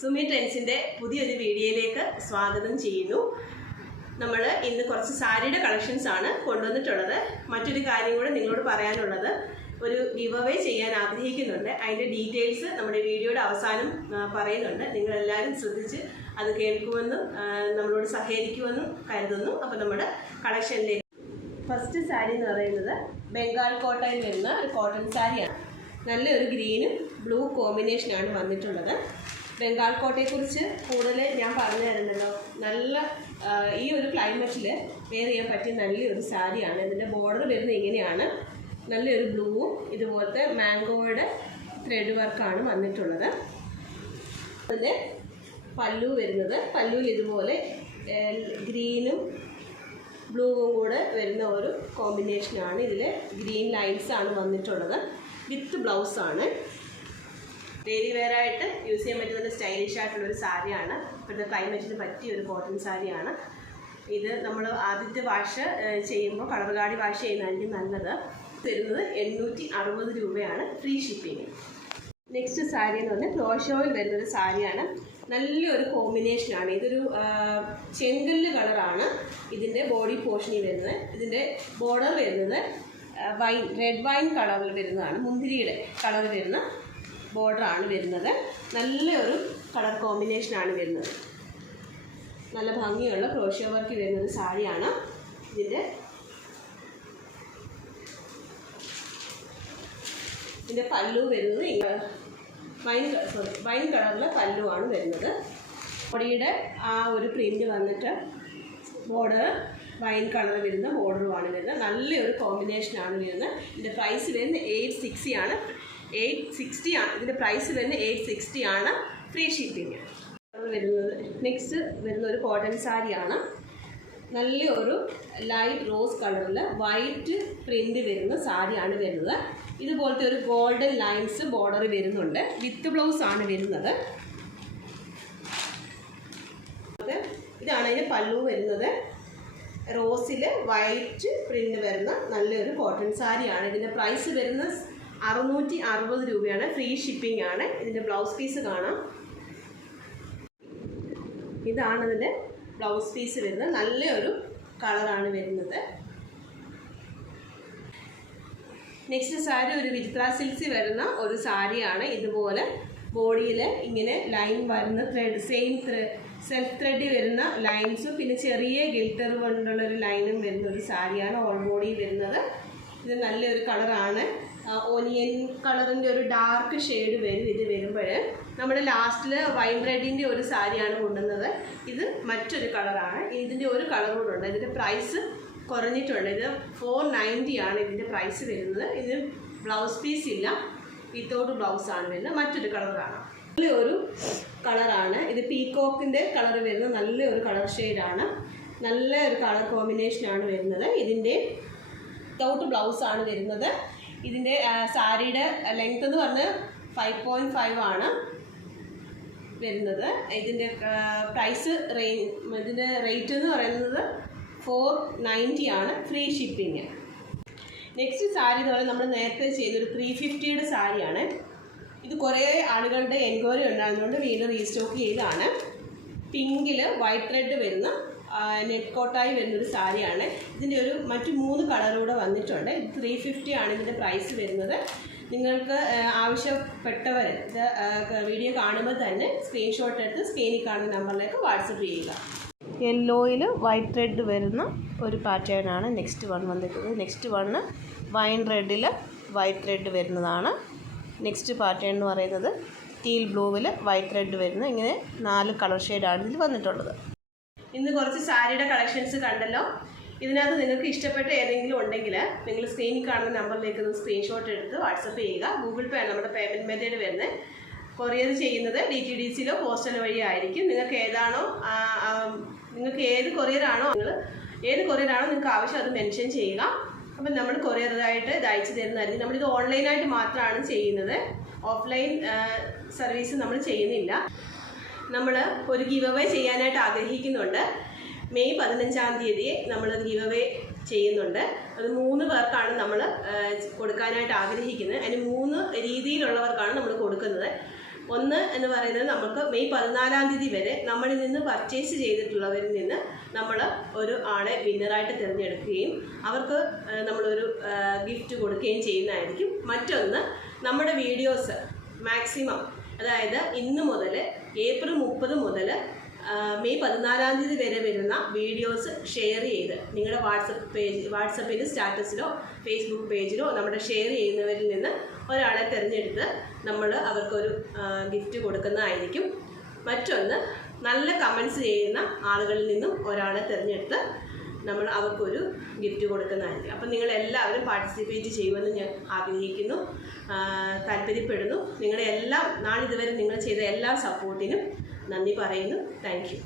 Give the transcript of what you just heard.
സുമി ട്രെൻസിന്റെ പുതിയൊരു വീഡിയോയിലേക്ക് സ്വാഗതം ചെയ്യുന്നു. നമ്മൾ ഇന്ന് കുറച്ച് സാരിയുടെ കളക്ഷൻസ് ആണ് കൊണ്ടുവന്നിട്ടുള്ളത്. മറ്റൊരു കാര്യം കൂടെ നിങ്ങളോട് പറയാനുള്ളത്. ഒരു ഗിവ് അവേ ചെയ്യാൻ ആഗ്രഹിക്കുന്നുണ്ട്. അതിന്റെ ഡീറ്റെയിൽസ് നമ്മുടെ വീഡിയോയുടെ അവസാനം പറയുന്നുണ്ട്. നിങ്ങളെല്ലാവരും ശ്രദ്ധിച്ച് അത് കേൾക്കുമെന്നും നമ്മളോട് സഹകരിക്കുമെന്നും കരുതുന്നു. അപ്പോൾ നമ്മുടെ കളക്ഷനിലേക്ക് ഫസ്റ്റ് സാരി എന്ന് പറയുന്നത് ബംഗാൾ കോട്ടയിൽ വരുന്ന ഒരു കോട്ടൺ സാരിയാണ്. നല്ലൊരു ഗ്രീനും ബ്ലൂ കോമ്പിനേഷനാണ് വന്നിട്ടുള്ളത്. ബംഗാൾ കോട്ടയെക്കുറിച്ച് കൂടുതൽ ഞാൻ പറഞ്ഞു തരുന്നല്ലോ. നല്ല ഈ ഒരു ക്ലൈമറ്റിൽ വെയർ ചെയ്യാൻ പറ്റിയ നല്ലൊരു സാരിയാണ്. ഇതിന്റെ ബോർഡർ വരുന്നത് ഇങ്ങനെയാണ്. നല്ലൊരു ബ്ലൂവും ഇതുപോലത്തെ മാംഗോയുടെ ത്രെഡ് വർക്കാണ് വന്നിട്ടുള്ളത്. അതിന്റെ പല്ലു വരുന്നത്. പല്ലുവിൽ ഇതുപോലെ ഗ്രീനും ബ്ലൂവും കൂടെ വരുന്ന ഒരു കോമ്പിനേഷനാണ്. ഇതിൽ ഗ്രീൻ ലൈൻസാണ് വന്നിട്ടുള്ളത്. വിത്ത് ബ്ലൗസാണ്. ഡെയിലി വെയർ ആയിട്ട് യൂസ് ചെയ്യാൻ പറ്റുന്ന സ്റ്റൈലിഷ് ആയിട്ടുള്ള ഒരു സാരിയാണ്. ഇപ്പോഴത്തെ ക്ലൈമറ്റിന് പറ്റിയ ഒരു കോട്ടൺ സാരിയാണ്. ഇത് നമ്മൾ ആദ്യത്തെ വാഷ് ചെയ്യുമ്പോൾ ഗാഡി വാഷ് ചെയ്യുന്നതായിരിക്കും നല്ലത്. തരുന്നത് എണ്ണൂറ്റി അറുപത് രൂപയാണ് ഫ്രീ ഷിപ്പിംഗ് നെക്സ്റ്റ് സാരി എന്ന് പറഞ്ഞാൽ ക്ലോഷോയിൽ വരുന്നൊരു സാരിയാണ്. നല്ലൊരു കോമ്പിനേഷനാണ് ഇതൊരു ചെങ്കല്ല് കളറാണ് ഇതിന്റെ ബോഡി പോർഷനിൽ വരുന്നത്. ഇതിന്റെ ബോർഡർ വരുന്നത് വൈൻ റെഡ് വൈൻ കളറിൽ വരുന്നതാണ്. മുന്തിരിയുടെ കളർ വരുന്ന ബോർഡറാണ് വരുന്നത്. നല്ലൊരു കളർ കോമ്പിനേഷനാണ് വരുന്നത്. നല്ല ഭംഗിയുള്ള ക്രോഷ്യോ വർക്ക് വരുന്ന ഒരു സാരിയാണ് ഇതിന്റെ ഇതിന്റെ പല്ലു വരുന്നത് വൈൻ സോറി വൈൻ കളറിലെ പല്ലുവാണ് വരുന്നത്. ബോഡിയുടെ ആ ഒരു പ്രിന്റ് വന്നിട്ട് ബോർഡർ വൈൻ കളർ വരുന്ന ബോർഡറുമാണ് വരുന്നത്. നല്ലൊരു കോമ്പിനേഷനാണ് വരുന്നത്. ഇതിന്റെ പ്രൈസ് വരുന്നത് എയ്റ്റ് സിക്സ്റ്റി ആണ്. എയ്റ്റ് സിക്സ്റ്റി ആണ്. ഇതിന്റെ പ്രൈസ് വരുന്നത് എയ്റ്റ് സിക്സ്റ്റി ആണ് ഫ്രീ ഷിപ്പിംഗ് വരുന്നത്. നെക്സ്റ്റ് വരുന്ന ഒരു കോട്ടൺ സാരിയാണ് നല്ലൊരു ലൈറ്റ് റോസ് കളറിൽ വൈറ്റ് പ്രിന്റ് വരുന്ന സാരിയാണ് വരുന്നത്. ഇതുപോലത്തെ ഒരു ഗോൾഡൻ ലൈൻസ് ബോർഡർ വരുന്നുണ്ട്. വിത്ത് ബ്ലൗസ് ആണ് വരുന്നത്. ഇതാണ് അതിന് പല്ലു വരുന്നത്. റോസിൽ വൈറ്റ് പ്രിന്റ് വരുന്ന നല്ലൊരു കോട്ടൺ സാരിയാണ് ഇതിന്റെ പ്രൈസ് വരുന്നത് അറുന്നൂറ്റി അറുപത് രൂപയാണ് ഫ്രീ ഷിപ്പിംഗ് ആണ്. ഇതിന്റെ ബ്ലൗസ് പീസ് കാണാം. ഇതാണ് ഇതിന്റെ ബ്ലൗസ് പീസ് വരുന്നത്. നല്ലൊരു കളറാണ് വരുന്നത്. നെക്സ്റ്റ് സാരി ഒരു വിചിത്ര സിൽസി വരുന്ന ഒരു സാരിയാണ് ഇതുപോലെ ബോഡിയിൽ ഇങ്ങനെ ലൈൻ വരുന്ന thread same thread self thread വരുന്ന ലൈൻസും പിന്നെ ചെറിയ ഗിൽറ്റർ കൊണ്ടുള്ളൊരു ലൈനും വരുന്ന ഒരു സാരിയാണ് ഓൾ ബോഡി വരുന്നത്. ഇത് നല്ലൊരു കളറാണ് ഓനിയൻ കളറിന്റെ ഒരു ഡാർക്ക് ഷെയ്ഡ് വരും ഇത് വരുമ്പോൾ നമ്മൾ ലാസ്റ്റിൽ വൈൻ റെഡിന്റെ ഒരു സാരിയാണ് കൊണ്ടുവന്നത്. ഇത് മറ്റൊരു കളറാണ് ഇതിന്റെ ഒരു കളർ കൂടെ ഉണ്ട്. ഇതിന്റെ പ്രൈസ് കുറഞ്ഞിട്ടുണ്ട്. ഇത് ഫോർ നയന്റി ആണ് ഇതിന്റെ പ്രൈസ് വരുന്നത്. ഇത് ബ്ലൗസ് പീസ് ഇല്ല. വിത്തൗട്ട് ബ്ലൗസ് ആണ് വരുന്നത്. മറ്റൊരു കളർ കാണാം. നല്ലൊരു കളറാണ് ഇത് പീകോക്കിന്റെ കളർ വരുന്നത്. നല്ലൊരു കളർ ഷെയ്ഡാണ് നല്ല ഒരു കളർ കോമ്പിനേഷനാണ് വരുന്നത്. ഇതിന്റെ വിത്തൗട്ട് ആണ് വരുന്നത്. ഇതിന്റെ സാരിയുടെ ലെങ്ത് എന്ന് പറഞ്ഞ് ഫൈവ് പോയിന്റ് ഫൈവ് ആണ് വരുന്നത്. ഇതിന്റെ പ്രൈസ് റേ ഇതിന്റെ റേറ്റ് എന്ന് പറയുന്നത് ഫോർ നയന്റി ആണ് ഫ്രീ ഷിപ്പിംഗ് നെക്സ്റ്റ് സാരി എന്ന് പറയുന്നത് നമ്മൾ നേരത്തെ ചെയ്തൊരു ത്രീ ഫിഫ്റ്റിയുടെ സാരിയാണ്. ഇത് കുറേ ആളുകളുടെ എൻക്വയറി ഉണ്ടായിരുന്നതുകൊണ്ട് വീണ്ടും റീസ്റ്റോക്ക് ചെയ്തതാണ്. പിങ്കിൽ വൈറ്റ് റെഡ് വരുന്ന നെറ്റ് കോട്ടായി വരുന്നൊരു സാരിയാണ്. ഇതിന്റെ ഒരു മറ്റു മൂന്ന് കളറൂടെ വന്നിട്ടുണ്ട്. ത്രീ ഫിഫ്റ്റി ആണ് ഇതിന്റെ പ്രൈസ് വരുന്നത്. നിങ്ങൾക്ക് ആവശ്യപ്പെട്ടവർ ഇത് വീഡിയോ കാണുമ്പോൾ തന്നെ സ്ക്രീൻഷോട്ട് എടുത്ത് സ്ക്രീനിൽ കാണുന്ന നമ്പറിലേക്ക് വാട്സപ്പ് ചെയ്യുക. യെല്ലോയിൽ വൈറ്റ് റെഡ് വരുന്ന ഒരു പാറ്റേൺ ആണ് നെക്സ്റ്റ് വൺ വന്നിട്ടുള്ളത്. നെക്സ്റ്റ് വണ്ണ് വൈൻ റെഡിൽ വൈറ്റ് റെഡ് വരുന്നതാണ്. നെക്സ്റ്റ് പാറ്റേൺ എന്ന് പറയുന്നത് ടീൽ ബ്ലൂവിൽ വൈറ്റ് റെഡ് വരുന്ന ഇങ്ങനെ നാല് കളർ ഷെയ്ഡാണ് ഇതിൽ വന്നിട്ടുള്ളത്. ഇന്ന് കുറച്ച് സാരിയുടെ കളക്ഷൻസ് കണ്ടല്ലോ. ഇതിനകത്ത് നിങ്ങൾക്ക് ഇഷ്ടപ്പെട്ട ഏതെങ്കിലും ഉണ്ടെങ്കിൽ നിങ്ങൾ സ്ക്രീനിൽ കാണുന്ന നമ്പറിലേക്ക് ഒന്ന് സ്ക്രീൻഷോട്ട് എടുത്ത് വാട്സപ്പ് ചെയ്യുക. ഗൂഗിൾ പേ ആണ് നമ്മുടെ പേയ്മെന്റ് മെത്തേഡ് വരുന്നത്. കൊറിയർ ചെയ്യുന്നത് ഡി ടി ഡി സിയിലോ പോസ്റ്റൽ വഴി ആയിരിക്കും. നിങ്ങൾക്ക് ഏതാണോ നിങ്ങൾക്ക് ഏത് കൊറിയറാണോ നിങ്ങൾ ഏത് കൊറിയറാണോ നിങ്ങൾക്ക് ആവശ്യം അത് മെൻഷൻ ചെയ്യുക. അപ്പം നമ്മൾ കൊറിയറായിട്ട് ഇത് അയച്ചു തരുന്നതായിരിക്കും. നമ്മളിത് ഓൺലൈനായിട്ട് മാത്രമാണ് ചെയ്യുന്നത്. ഓഫ്ലൈൻ സർവീസ് നമ്മൾ ചെയ്യുന്നില്ല. നമ്മൾ ഒരു ഗീവ് അവേ ചെയ്യാനായിട്ട് ആഗ്രഹിക്കുന്നുണ്ട്. മെയ് പതിനഞ്ചാം തീയതി നമ്മൾ ഗീവ് അവേ ചെയ്യുന്നുണ്ട്. അത് മൂന്ന് പേർക്കാണ് നമ്മൾ കൊടുക്കാനായിട്ട് ആഗ്രഹിക്കുന്നത്. അതിന് മൂന്ന് രീതിയിലുള്ളവർക്കാണ് നമ്മൾ കൊടുക്കുന്നത്. ഒന്ന് എന്ന് പറയുന്നത് നമുക്ക് മെയ് പതിനാലാം തീയതി വരെ നമ്മളിൽ നിന്ന് പർച്ചേസ് ചെയ്തിട്ടുള്ളവരിൽ നിന്ന് നമ്മൾ ഒരു ആളെ വിന്നറായിട്ട് തിരഞ്ഞെടുക്കുകയും അവർക്ക് നമ്മളൊരു ഗിഫ്റ്റ് കൊടുക്കുകയും ചെയ്യുന്നതായിരിക്കും. മറ്റൊന്ന് നമ്മുടെ വീഡിയോസ് മാക്സിമം അതായത് ഇന്ന് മുതൽ ഏപ്രിൽ മുപ്പത് മുതൽ മെയ് പതിനാലാം തീയതി വരെ വരുന്ന വീഡിയോസ് ഷെയർ ചെയ്ത് നിങ്ങളുടെ വാട്സപ്പ് പേജ് വാട്സപ്പിന്റെ സ്റ്റാറ്റസിലോ ഫേസ്ബുക്ക് പേജിലോ നമ്മുടെ ഷെയർ ചെയ്യുന്നവരിൽ നിന്ന് ഒരാളെ തിരഞ്ഞെടുത്ത് നമ്മൾ അവർക്കൊരു ഗിഫ്റ്റ് കൊടുക്കുന്നതായിരിക്കും. മറ്റൊന്ന് നല്ല കമൻസ് ചെയ്യുന്ന ആളുകളിൽ നിന്നും ഒരാളെ തിരഞ്ഞെടുത്ത് നമ്മൾ അവർക്കൊരു ഗിഫ്റ്റ് കൊടുക്കുന്നതായിരിക്കും. അപ്പം നിങ്ങൾ എല്ലാവരും പാർട്ടിസിപ്പേറ്റ് ചെയ്യുമെന്ന് ഞാൻ ആഗ്രഹിക്കുന്നു. താല്പര്യപ്പെടുന്നു. നിങ്ങളുടെ എല്ലാം നാളിതുവരെ നിങ്ങൾ ചെയ്ത എല്ലാ സപ്പോർട്ടിനും നന്ദി പറയുന്നു. താങ്ക്